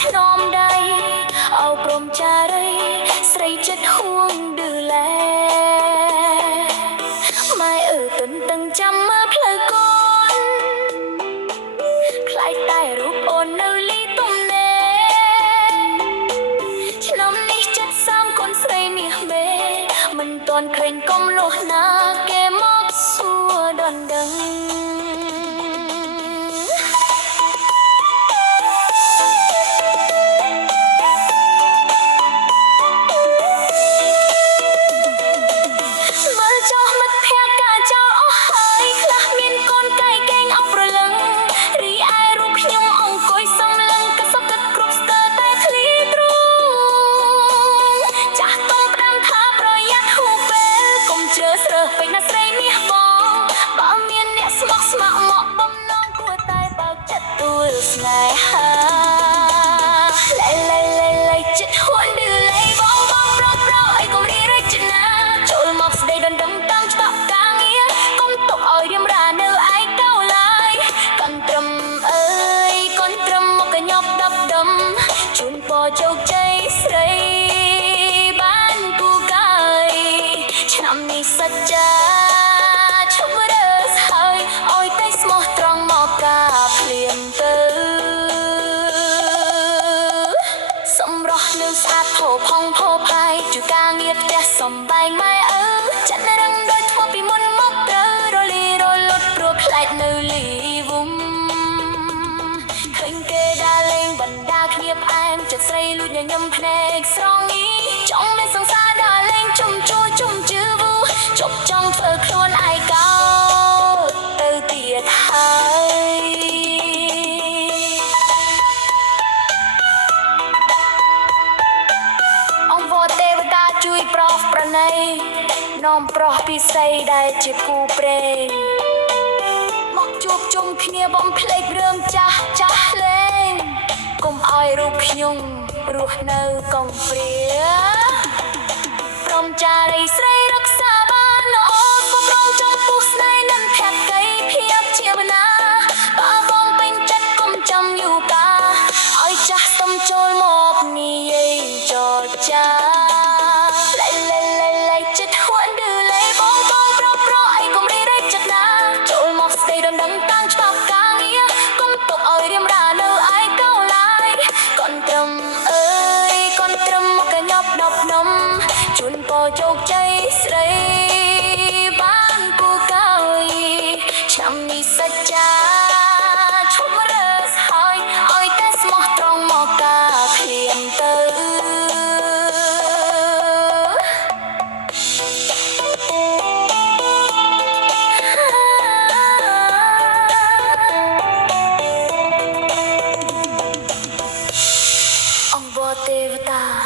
ធ្នមដៃអោព្រមចារីស្រីចិត្តហួងឌឺឡែម៉ែទន្ទឹងចាំមើលផ្លូវកូនខ្លាយតែរូបអូននៅលីទំនេរឆ្នាំនេះចិត្តសាមកូនស្រីមាសមេមិនទាន់ឃើញកុំលុះណាគេមកសួរដណ្ដឹងពេញណាស្រីមាសបងបើមានអ្នកស្មោះស្ម័គ្រមកបំណងគួរតែបើកចិត្តទួលស្នេហាឡៃចិត្តហួនឌឺឡៃបងប្រអីកុំរីរចនាចូលមកស្ដីដណ្ដឹងតាមច្បាប់ការងារកុំទុកឲ្យរៀមរានៅឯកៅឡើយកន្ត្រឹមអើយកន្ត្រឹមមកកញ្ញប់ដប់ដុំជូនពរជោគជ័យស្រីបានគូកាយឆ្នាំនេះសច្ចាស្អាតផោផង់ផោផាយជួយការងារផ្ទះសំបែងម៉ែចិត្តរឹងដូចធ្វើពីមុនមកត្រូវរលីរលត់ព្រោះខ្លាចនៅលីវុំឃើញគេដើរលេងបណ្ដាគ្នាផ្អែមចិត្តស្រីលួចញញឹមភ្នែកស្រងីចង់មានសង្សារដើរលេងជុំជួជុំជឿវូជប់ចង់ធ្វើខ្លួនឯកោទៅទៀតហើយជួយប្រោសប្រណីនាំប្រុសពិសីដែលជាគូព្រេងមកជួបជុំគ្នាបំភ្លេចរឿងចាស់លេងកុំឲ្យរូបខ្ញុំរស់នៅកងព្រាព្រមចារីស្រីរក្សាបានអូនក៏ប្រងចំពុះស្នេហ៍នឹងភក្តីភាពជាវណាបើបងពេញចិត្តកុំចាំយូរកាឲ្យចាស់សុំចូលមកនិយាយចរចាចិត្តហួនឌឺឡៃបងប្រអីកុំរីរែកចិត្តណាចូលមកស្ដីដណ្ដឹងតាមច្បាប់ការងារកុំទុកឲ្យរៀមរានៅឯកៅឡើយកន្ត្រឹមអើយកន្ត្រឹមមកកញ្ញប់ដប់នំជូនពរជោគជ័យស្រីបានគូកាយឆ្នាំនេះសច្ចាឈប់រើសហើយឲ្យតែស្មោះត្រង់មកការភ្លាមទៅទេវតា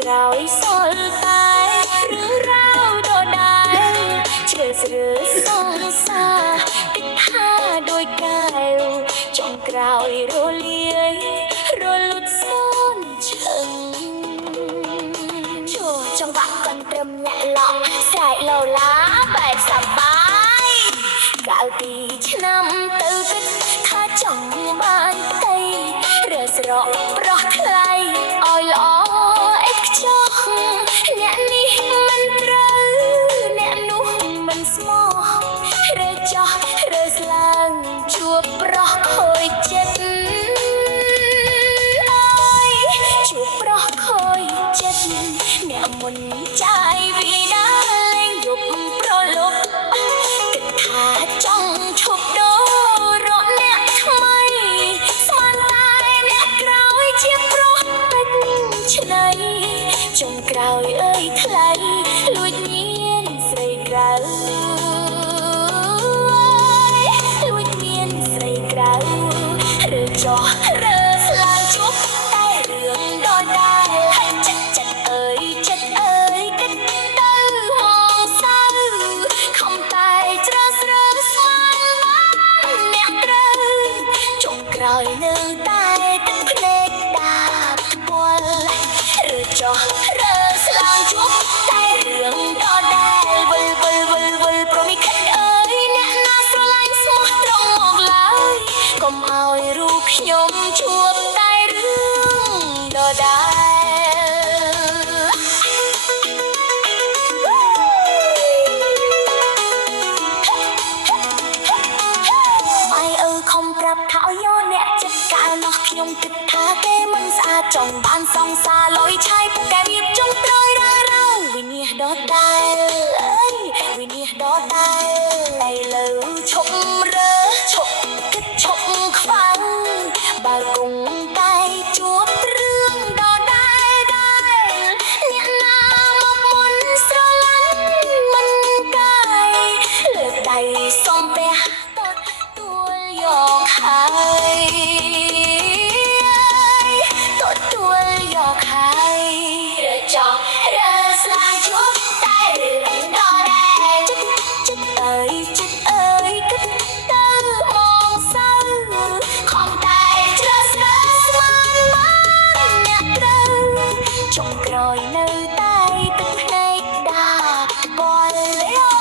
ក្រោយសល់តែរឿងរ៉ាវដដែលជ្រើស្រើសសងសាគិតថាដូចកែវចុងក្រោយរលាយរលត់សូនឈឹងជួចង្វាក់កន្ទ្រឹមញាក់ឡក់ស្រែកឡូឡាបែបសប្បាយកាលពីឆ្នាំទៅគិតថាចង់បានតីរើសរកប្រោះថ្លៃឲ្យល្អអ្នកនេះមិនត្រូវអ្នកនោះមិនស្មោះរើចោះរើស្ឡើងជួបប្រុសខូចចិត្តអើយជួបប្រុសខូចចិត្តអ្នកមុនចាយវិណាលេងយប់ប្រលប់គិតថាចង់ឈប់ដូររកអ្នកថ្មីស្មានតែអ្នកក្រោយ ក្រោយនៅតែទឹកភ្នែកដាបពល ឬចោះរើស្លាងជួបតែរឿងដដែលវិលព្រមខិតអើយអ្នកណាស្រឡាញ់ស្មោះត្រង់មកឡើយកុំឲ្យរូបខ្ញុំជួបតែរឿងដដែលខំប្រាប់ថាឲ្យយកអ្នកចិត្តកាលនោះខ្ញុំគិតថាគេមិនស្អាតចង់បានសង្សារលុយឆាយពួកកែរៀបចុងក្រោយរវិនិច្ឆ័យដដែលអើយវិនិច្ឆ័យដដែលឥឡូវឈប់រើឈប់គិតឈប់ខ្វៅបើគង់តែជួបរឿងដដែលអ្នកណាមកមុនស្រឡាញ់មិនកាយលើកដៃសំពះទទួលយកហើយទទួលយកហើយរើចង់រើស្លាយជួបតែរឿងដដែលចិត្តអើយគិតទៅមកសៅខំតែជ្រើស្រើស្មានបានអ្នកត្រូវចុងក្រោយនៅតែទឹកភ្នែកដាបលរើ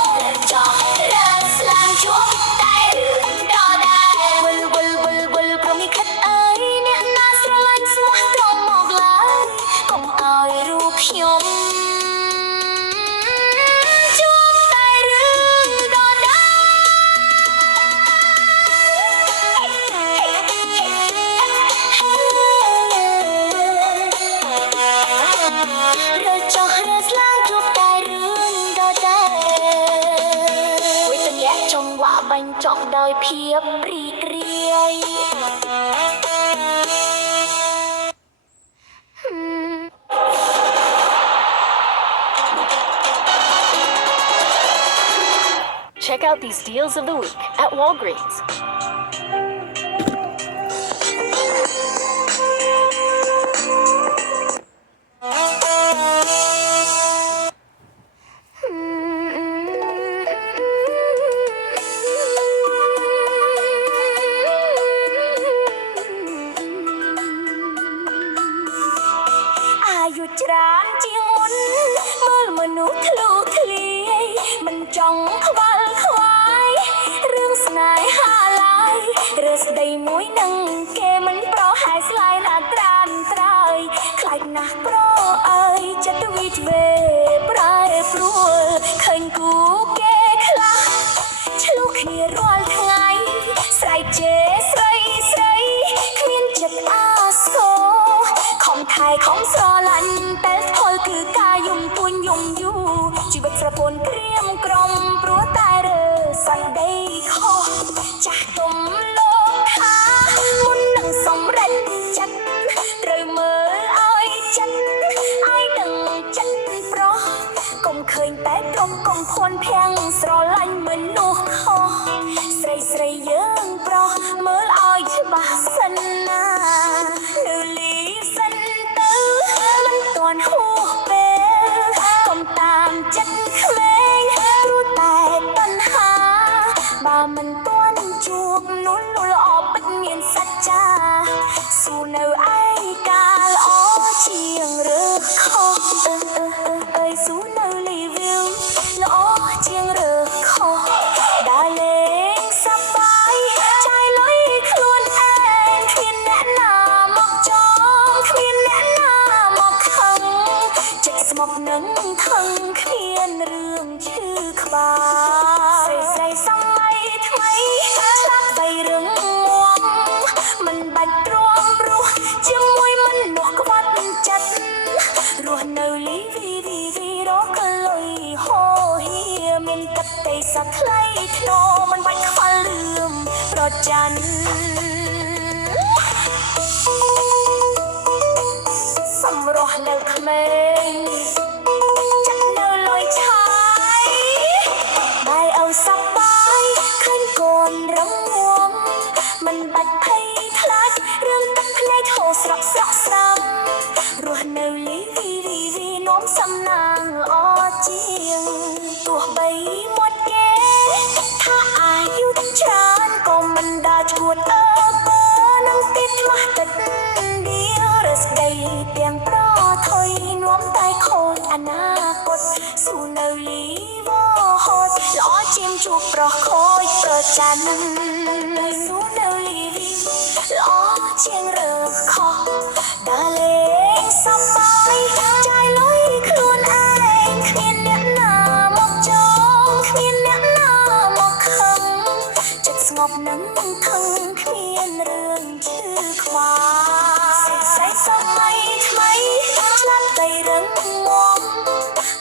ចង់រើស្លាយជួបតែរឿងដដែលវិលព្រមខិតអើយអ្នកណាស្រឡាញ់ស្មោះត្រង់មកឡើយកុំឲ្យរូបខ្ញុំជួបតែរឿងដដែលរើចោះរើស្លាងជួបតែរឿងដដែលវិទ្យាចង្វាក់បញ្ចប់ដោយភាពរីករាយCheck out these deals of the week at Walgreens.អាយុច្រើនជាងមុនមើលមនុស្សធ្លុះធ្លាយមិនចង់ខ្វល់ខ្វាយរឿងស្នេហាឡើយរើស្ដីមួយនឹងគេមិនប្រហែលស្លាយណាត្រានត្រើយខ្លាចណាស់ប្រអើយចិត្តវិទ្វេប្រែប្រួលឃើញគូគេខ្លះឆ្លុះគ្នារាល់ថ្ងៃស្រែកជេរស្រីគ្មានចិត្តអាសូរខំថែខំស្រឡាញ់តែផលគឺការយំពួនយំយូរជីវិតប្រពន្ធក្រៀមក្រំព្រោះតែរើសន្ដីខុសចាស់ទុំលោកថាមុននឹងសម្រេចចិត្តត្រូវមើលឲ្យចិត្តឲ្យដឹងចិត្តប្រុសកុំឃើញតែត្រង់កុំភ័ន្តភាំងស្រឡាញ់មនុស្សខុសស្រីយើងប្រុសមើលឲ្យច្បាស់សិនណានៅលីសិនទៅមិនទាន់ហួសពេលកុំតាមចិត្តក្មេងព្រោះតែតណ្ហាបើមិនទាន់ជួបនោះល្អពិតមានសច្ចាស៊ូនៅឯកាល្អជាងរើខុសអើយស៊ូនៅលីវិលល្អជាងរើខុសដើរលេងសប្បាយចាយលុយខ្លួនឯងគ្មានអ្នកណាមកចងគ្មានអ្នកណាមកខឹងចិត្តស្មុគនឹងខឹងគ្មានរឿងឈឺក្បាលស្រីសម័យថ្មីឆ្លាតបីរឹងមាំមិនបាច់ទ្រាំរស់ជាមួយមនុស្សក្បត់ចិត្តរស់នៅលីវីរកលុយហោហៀមានទឹកដីសថ្លៃថ្នូរមិនបាច់ខ្វល់រឿងប្រច័ណ្ឌសម្រស់នៅក្មេងចិត្តនៅលុយឆាយបែរឲ្យសប្បាយឃើញកូនរងងមិនបាច់ភ័យខ្លាចរឿងទឹកភ្នែកហូរស្រក់ស្រាំរស់នៅលីវីនាំសំណាងល្អជាងទោះបីមាត់គេថាអាយុច្រើនក៏មិនដាច់ឈួតអើពើនឹង ชิมจูบប្រខូចប្រច័នស៊ូនៅលីវីល្អជាងរើខុសដើរលេងសប្បាយចាយលុយខ្លួនឯងគ្មានអ្នកណាមកចងគ្មានអ្នកណាមកខឹងចិត្តស្ងប់នឹងខឹងគ្មានរឿងឈឺខ្វាសេចសម័យថ្មីឆ្លាតវៃរឹងមាំ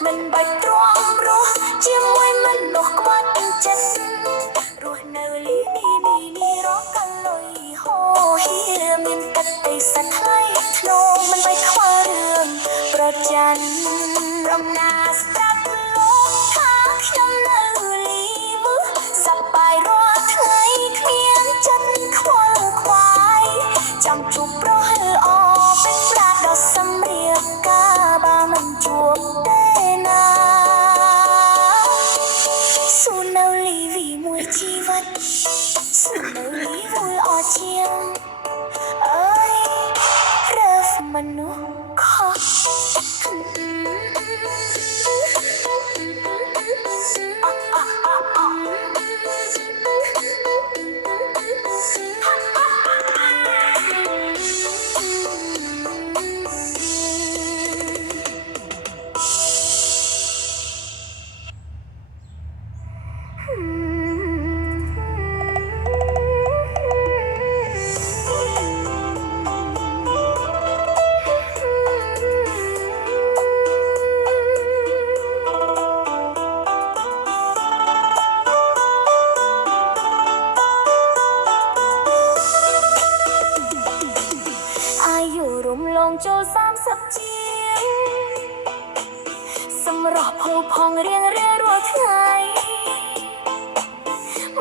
មិនបាច់ទ្រាំរស់ជាមួយមនុស្សខ្វាត់ចិត្តរស់នៅលីនីរកកលុយហូហៀមានទឹកដីសាថ្លៃធ្នូមិនបាច់ខ្វល់រឿងប្រច័នរំណាស្ដាប់លោកថាខ្ញុំនៅលីវសប្បាយរាល់ថ្ងៃគ្មានចិត្តខ្វល់ខ្វាយចាំជួបប្រហិលអពេញប្រាក់ដល់សម្រៀបការបើមិនជួបទេណាស៊ូនៅលីវីមួយជីវិតស៊ូនៅលីវល្អជាងអើយរើសមនុស្សខុសអាយុរំលងចូល30ជាងសម្រស់ផូរផង់រៀងរាល់ថ្ងៃ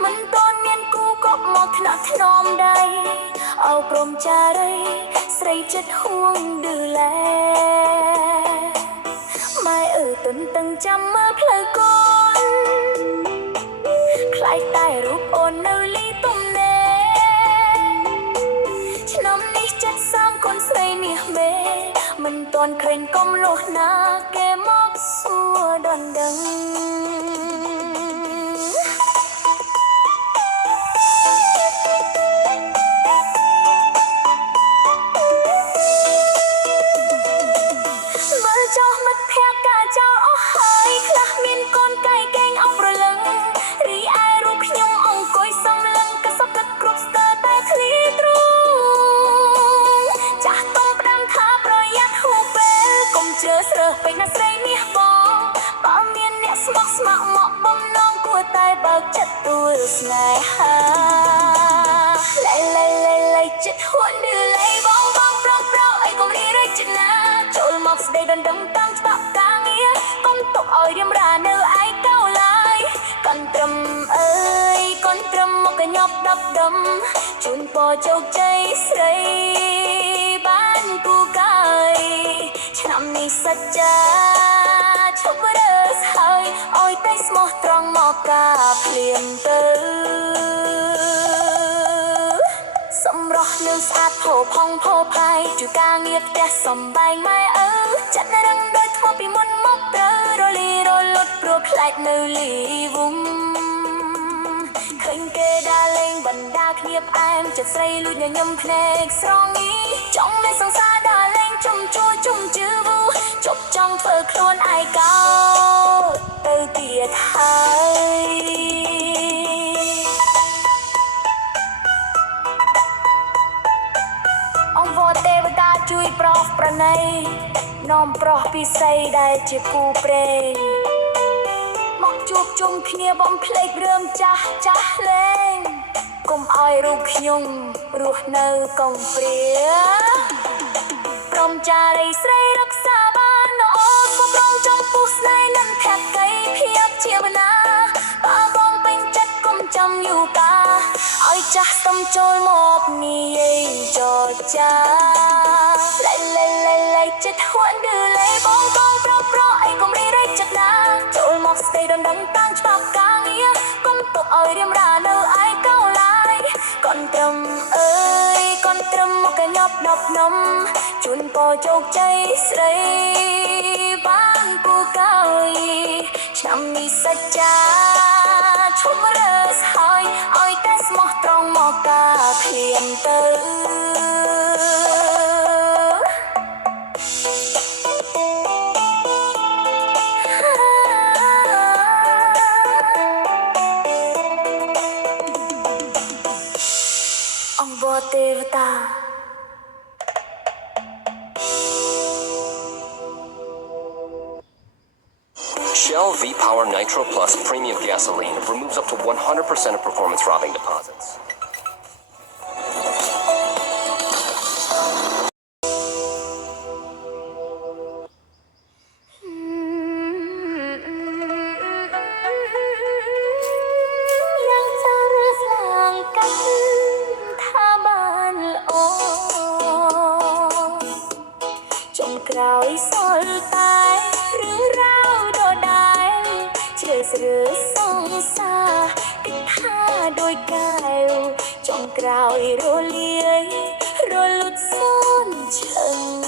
មិនតន់មានគូក៏មកថ្នាក់ថ្នមដៃអោព្រមចារីស្រីចិត្តហួងឌឺឡែម៉ែទន្ទឹងចាំមើលផ្លូវកូនខ្លាចតែរូបអូននៅលីទំនេរឆ្នាំនេះចិត្តសាមកូនស្រីនេះមេមិនតន់ឃើញកំលោះណាគេមកសួរដណ្ដឹងមើលចោះមិត្តភក្តិកាចោលអស់ហើយខ្លះមានកូនកែកែងអស់ប្រលឹងរីឯរូបខ្ញុំអង្គុយសំលឹងក៏សពទឹកគ្រប់ស្ទើរតែឃ្លីទ្រូងចាស់តុងផ្ដាំថាប្រយ័ត្នហួសពេលកុំជ្រើសរើសពេកណាស្រីនេះបងបើមានអ្នកស្មោះស្ម័គ្រមកបំណងគួរតែបើកចិត្តទួលស្នេហាលេចិត្តហួនឌឺឡៃបងប្រអីកុំរីរែកចិត្តណាចូលមកស្ដីដណ្ដឹងតាមច្បាប់ការងារកុំទុកឲ្យរៀមរានៅឯកោឡើយកន្ត្រឹមអើយកន្ត្រឹមមកកញ្ញប់ដប់ដុំជូនពរជោគជ័យស្រីបានពូកាយឆ្នាំនេះសច្ចាឈប់រើសហើយអោយតែស្មោះត្រង់មកការភ្លាមទៅសម្រស់នៅស្អាតផូរផង់ផូរផាយជួយការងារផ្ទះសំបែងម៉ែចិត្តរឹងដូចថ្មពីមុនមកត្រូវរលីរលត់ព្រោះខ្លាចនៅលីវុំឃើញគេដើរលេងបណ្ដាគ្នាផ្អែមចិត្តស្រីលួចញញឹមភ្នែកស្រងីចង់មានសង្សារដើរលេងជុំជួជុំជឿវូជប់ចង់ធ្វើខ្លួនឯកោទៅទៀតហើយអង្គវទេវតាជួយប្រោសប្រណីនាំប្រុសពិសីដែលជាគូព្រេងមកជួបជុំគ្នាបំភ្លេចរឿងចាស់លេងកុំឲ្យរូបខ្ញុំរស់នៅកំព្រាព្រមចារីស្រីរក្សាបានល្អស្វរងចំពុះស្នេហ៍នឹងភក្តីភាពជាវនាបើបងពេញចិត្តកុំចាំយូរកាឲ្យចាស់ស្ទំចូលមកនិយាយចរចាលេចិត្តហួនឌឺឡៃបងប្រអីកុំរីរែកចិត្តណាចូលមកស្ដីដណ្ដឹងតាមច្បាប់ការងារកុំទុកឲ្យរៀមរានៅឯកោឡើយកន្ត្រឹមអើយកន្ត្រឹមមកកញ្ញប់ដប់នំជូនពរជោគជ័យស្រីបានពូកាយឆ្នាំនេះសច្ចា ឈប់រើសហើយឲ្យតែស្មោះត្រង់មកការភ្លាមទៅអង្គបទេវតា Shell V-Power Nitro Plus Premium Gasoline removes up to 100% of performance-robbing deposits. Rồi sol tai rứa rau đồ đài chờ rửa sông xa cách tha đôi cài trong cài rô liơi rô lụt son chân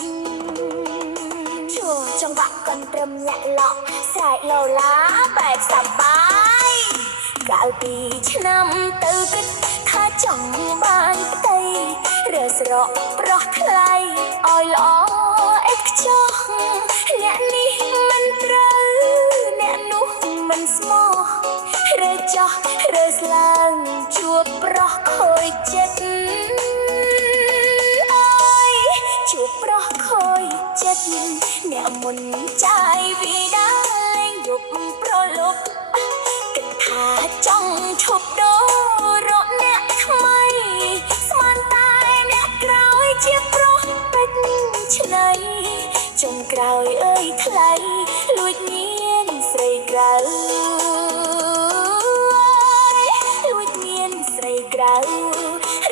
chùa trong vạc con trầm nhẹ lọ xài lầu lá bẹt sạp bái gạo tì năm tư kích tha trong bàn tay rửa sọ rõ thay oi lõ cho nè ní mình trơ nè nụ mình small rơi cho rơi lang chua pro khôi chết ơi chua pro khôi chết nè mình trai vì đã dục pro lúc kịch thả trong chụp đô rõ nè mây sman tai nè cõi chia pro bên này trong cõi ơi thay lùi nhiên sợi cõi lùi nhiên sợi cõi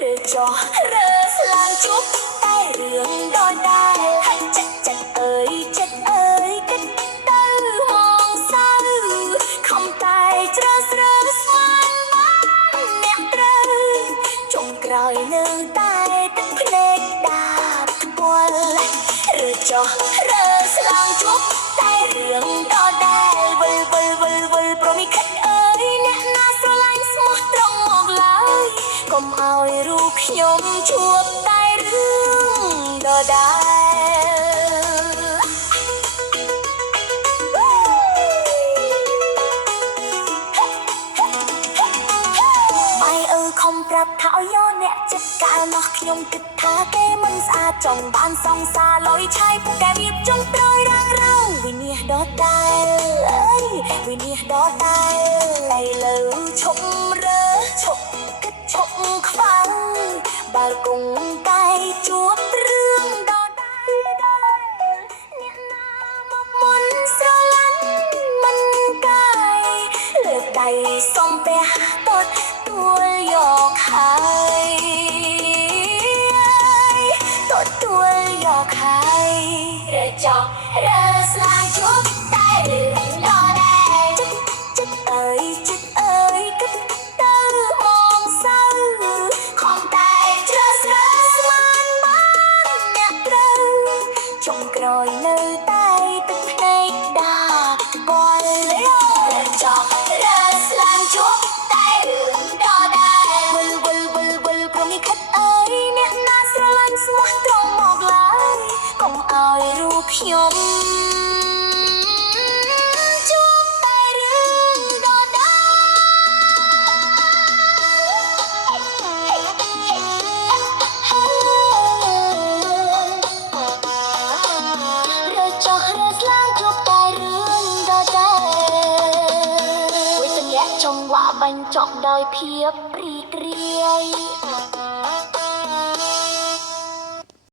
rồi cho rơ lang chúc tay đường đôi đai hay chặt ơi cách tư mong sao không tay trơ man man nè trơ trong cõi nơi tay tức phê đạp qua rồi cho rơ lang chúc tay đường đo đai vơi pro mi khách ơi nè na sơ lanh smooth trong một lời cùng ai ru nhom chuộc tay đường đo đai mai ơi không prap thảo yo nè chất cả nó nhom kịch tha cái mình xa trong ban song xa lối trai phụ kẻ nghiệp trong tôi đang rau vì nia đó tay ơi vì nia đó tay này lưu chúc rơ chúc kết chúc khoan bà cùng tay chúa rương đó tay nia na muốn sơ lánh mình cài lượt đầy sông bé tốt tuổi giọt hai tuổi giọt hai rồi cho rơ lang chúc tay đường đo đai chết ơi cách tư mong sao không tay trơ man man nè trơ trong cõi nơi tay tức hay đạp bòi lấy rồi cho rơ lang chúc tay đường đo đai bul pro mi khách ơi nè na sơ lanh smooth trong một lời cùng ai ru nhom chúc tay đường đo đai rồi cho rơ lang chúc tay đường đo đai với tình nhẹ trong quả bánh trọng đời phiếp